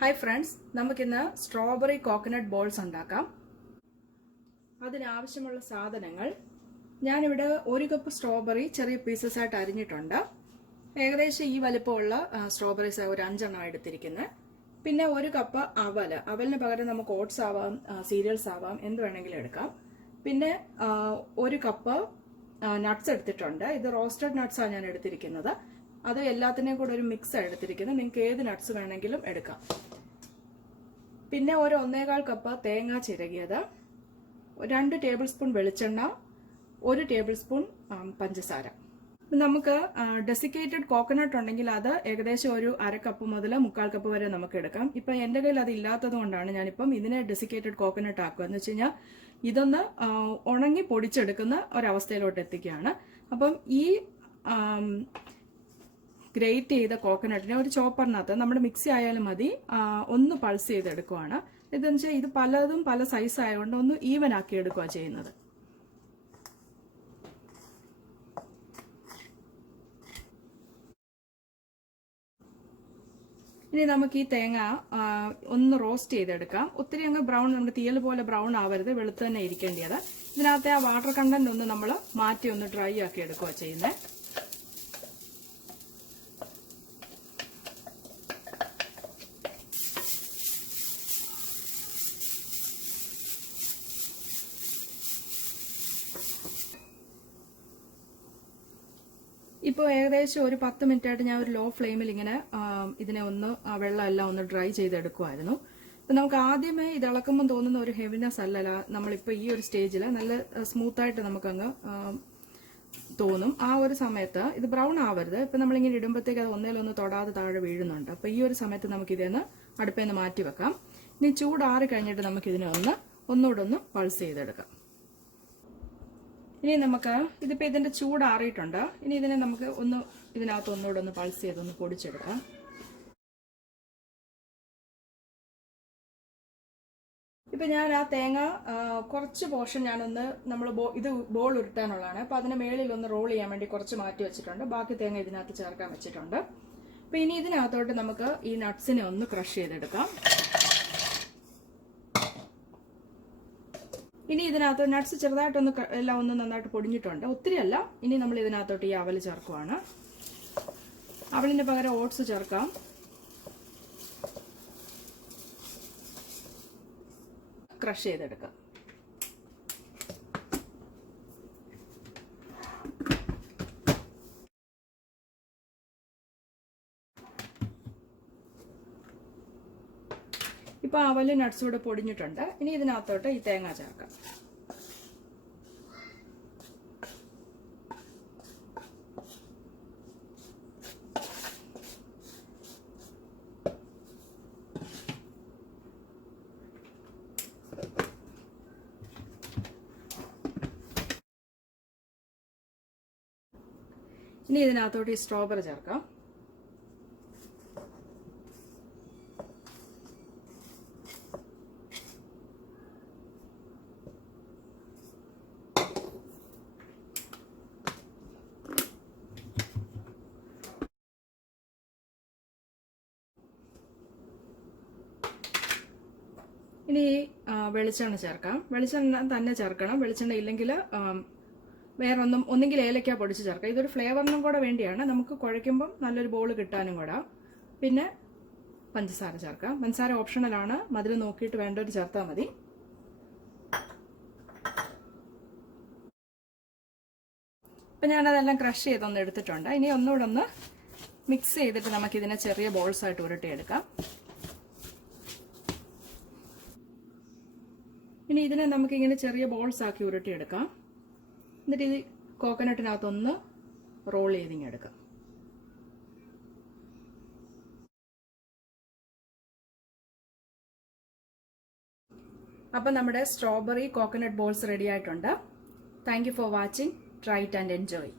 Hi friends, നമുക്കിന്ന് strawberry coconut balls ഉണ്ടാക്കാം. അതിനാവശ്യമുള്ള സാധനങ്ങൾ ഞാനിവിടെ 1 കപ്പ് സ്ട്രോബെറി ചെറിയ പീസസ് ആയിട്ട് അരിഞ്ഞിട്ടുണ്ട്. ഏകദേശം ഈ വലിപ്പമുള്ള സ്ട്രോബെറീസ് ഒരു 5 എണ്ണം എടുത്തിരിക്കുന്നത്. പിന്നെ 1 കപ്പ് അവലിന് പകരം നമുക്ക് ഓട്സ് ആവാം, സീരിയൽസ് ആവാം, എന്ത് വേണമെങ്കിലും എടുക്കാം. പിന്നെ 1 കപ്പ് നട്ട്സ് എടുത്തിട്ടുണ്ട്. ഇത് റോസ്റ്റഡ് നട്ട്സ് ആണ് ഞാൻ എടുത്തിരിക്കുന്നത്. അത് എല്ലാത്തിനെയും കൂടെ ഒരു മിക്സ് എടുത്തിരിക്കുന്നത്. നിങ്ങൾക്ക് ഏത് നട്ട്സ് വേണമെങ്കിലും എടുക്കാം. പിന്നെ ഒരു 1.25 കപ്പ് തേങ്ങ ചിരകിയത്, 2 ടേബിൾ സ്പൂൺ വെളിച്ചെണ്ണ, 1 ടേബിൾ സ്പൂൺ പഞ്ചസാര. നമുക്ക് ഡെസിക്കേറ്റഡ് കോക്കനട്ട് ഉണ്ടെങ്കിൽ അത് ഏകദേശം ഒരു 1/2 കപ്പ് മുതൽ 1/4 കപ്പ് വരെ നമുക്ക് എടുക്കാം. ഇപ്പം എൻ്റെ കയ്യിൽ അത് ഇല്ലാത്തത് കൊണ്ടാണ് ഞാനിപ്പം ഇതിനെ ഡെസിക്കേറ്റഡ് കോക്കനട്ട് ആക്കുക. എന്ന് വെച്ച് കഴിഞ്ഞാൽ ഇതൊന്ന് ഉണങ്ങി പൊടിച്ചെടുക്കുന്ന ഒരവസ്ഥയിലോട്ട് എത്തിക്കുകയാണ്. അപ്പം ഈ ഗ്രേറ്റ് ചെയ്ത കോക്കനട്ടിനെ ഒരു ചോപ്പറിനകത്ത് നമ്മുടെ മിക്സി ആയാലും മതി ഒന്ന് പൾസ് ചെയ്തെടുക്കുവാണ്. ഇതെന്ന് വെച്ചാൽ ഇത് പലതും പല സൈസ് ആയതുകൊണ്ട് ഒന്ന് ഈവൻ ആക്കി എടുക്കുക ചെയ്യുന്നത്. ഇനി നമുക്ക് ഈ തേങ്ങ ഒന്ന് റോസ്റ്റ് ചെയ്തെടുക്കാം. ഒത്തിരി അങ്ങ് ബ്രൗൺ, നമ്മുടെ തീയൽ പോലെ ബ്രൗൺ ആവരുത്, വെളുത്ത് തന്നെ ഇരിക്കേണ്ടത്. ഇതിനകത്തെ ആ വാട്ടർ കണ്ടന്റ് ഒന്ന് നമ്മൾ മാറ്റി ഒന്ന് ഡ്രൈ ആക്കി എടുക്കുക ചെയ്യുന്നത്. ഇപ്പോൾ ഏകദേശം ഒരു 10 മിനിറ്റ് ആയിട്ട് ഞാൻ ഒരു ലോ ഫ്ലെയിമിൽ ഇങ്ങനെ ഇതിനെ ഒന്ന് വെള്ളം എല്ലാം ഒന്ന് ഡ്രൈ ചെയ്തെടുക്കുമായിരുന്നു. അപ്പം നമുക്ക് ആദ്യമേ ഇത് ഇളക്കുമ്പോൾ തോന്നുന്ന ഒരു ഹെവിനെസ് അല്ലല്ല, നമ്മളിപ്പോൾ ഈ ഒരു സ്റ്റേജിൽ നല്ല സ്മൂത്തായിട്ട് നമുക്കങ്ങ് തോന്നും. ആ ഒരു സമയത്ത് ഇത് ബ്രൗൺ ആവരുത്. ഇപ്പം നമ്മളിങ്ങനെ ഇടുമ്പോഴത്തേക്ക് അത് ഒന്നേലൊന്ന് തൊടാതെ താഴെ വീഴുന്നുണ്ട്. അപ്പോൾ ഈ ഒരു സമയത്ത് നമുക്കിതിന്ന് അടുപ്പിൽ നിന്ന് മാറ്റി വെക്കാം. ഇനി ചൂടാറി കഴിഞ്ഞിട്ട് നമുക്കിതിനെ ഒന്നുകൂടെ ഒന്ന് പൾസ് ചെയ്തെടുക്കാം. ഇനി നമുക്ക് ഇതിപ്പോൾ ഇതിൻ്റെ ചൂടാറിയിട്ടുണ്ട്. ഇനി ഇതിനെ നമുക്ക് ഇതിനകത്ത് ഒന്നുകൂടെ ഒന്ന് പൾസ് ചെയ്തൊന്ന് പൊടിച്ചെടുക്കാം. ഇപ്പം ഞാൻ ആ തേങ്ങ കുറച്ച് പോർഷൻ നമ്മൾ ഇത് ബോൾ ഉരുട്ടാനുള്ളതാണ്. അപ്പം അതിന് മേളിൽ ഒന്ന് റോൾ ചെയ്യാൻ വേണ്ടി കുറച്ച് മാറ്റി വെച്ചിട്ടുണ്ട്. ബാക്കി തേങ്ങ ഇതിനകത്ത് ചേർക്കാൻ വെച്ചിട്ടുണ്ട്. അപ്പം ഇനി ഇതിനകത്തോട്ട് നമുക്ക് ഈ നട്ട്സിനെ ഒന്ന് ക്രഷ് ചെയ്തെടുക്കാം. ഇനി ഇതിനകത്ത് നട്ട്സ് ചെറുതായിട്ടൊന്ന് എല്ലാം ഒന്ന് നന്നായിട്ട് പൊടിഞ്ഞിട്ടുണ്ട്, ഒത്തിരി അല്ല. ഇനി നമ്മൾ ഇതിനകത്തോട്ട് ഈ അവൽ ചേർക്കുവാണ്. അവലിന് പകരം ഓട്സ് ചേർക്കാം. ക്രഷ് ചെയ്തെടുക്കാം. ഇപ്പൊ അവല് നട്ട്സ് കൂടെ പൊടിഞ്ഞിട്ടുണ്ട്. ഇനി ഇതിനകത്തോട്ട് ഈ തേങ്ങ ചേർക്കാം. ഇനി ഇതിനകത്തോട്ട് ഈ സ്ട്രോബെറി ചേർക്കാം. ഇനി വെളിച്ചെണ്ണ ചേർക്കാം. വെളിച്ചെണ്ണ തന്നെ ചേർക്കണം. വെളിച്ചെണ്ണ ഇല്ലെങ്കിൽ വേറെ ഒന്നെങ്കിൽ ഏലക്ക പൊടിച്ച് ചേർക്കാം. ഇതൊരു ഫ്ലേവറിനും കൂടെ വേണ്ടിയാണ്, നമുക്ക് കുഴയ്ക്കുമ്പം നല്ലൊരു ബോൾ കിട്ടാനും കൂടെ. പിന്നെ പഞ്ചസാര ചേർക്കാം. പഞ്ചസാര ഓപ്ഷണലാണ്, മധുരം നോക്കിയിട്ട് വേണ്ടവർ ചേർത്താൽ മതി. ഇപ്പം ഞാനതെല്ലാം ക്രഷ് ചെയ്തൊന്ന് എടുത്തിട്ടുണ്ട്. ഇനി ഒന്നുകൂടെ ഒന്ന് മിക്സ് ചെയ്തിട്ട് നമുക്കിതിനെ ചെറിയ ബോൾസ് ആയിട്ട് ഉരുട്ടിയെടുക്കാം. ഇനി ഇതിനെ നമുക്കിങ്ങനെ ചെറിയ ബോൾസ് ആക്കി ഉരുട്ടിയെടുക്കാം. എന്നിട്ട് ഇത് കോക്കനട്ടിനകത്തൊന്ന് റോൾ ചെയ്തിങ്ങെടുക്കാം. അപ്പം നമ്മുടെ സ്ട്രോബെറി കോക്കനട്ട് ബോൾസ് റെഡി ആയിട്ടുണ്ട്. Thank you for watching. Try it and enjoy.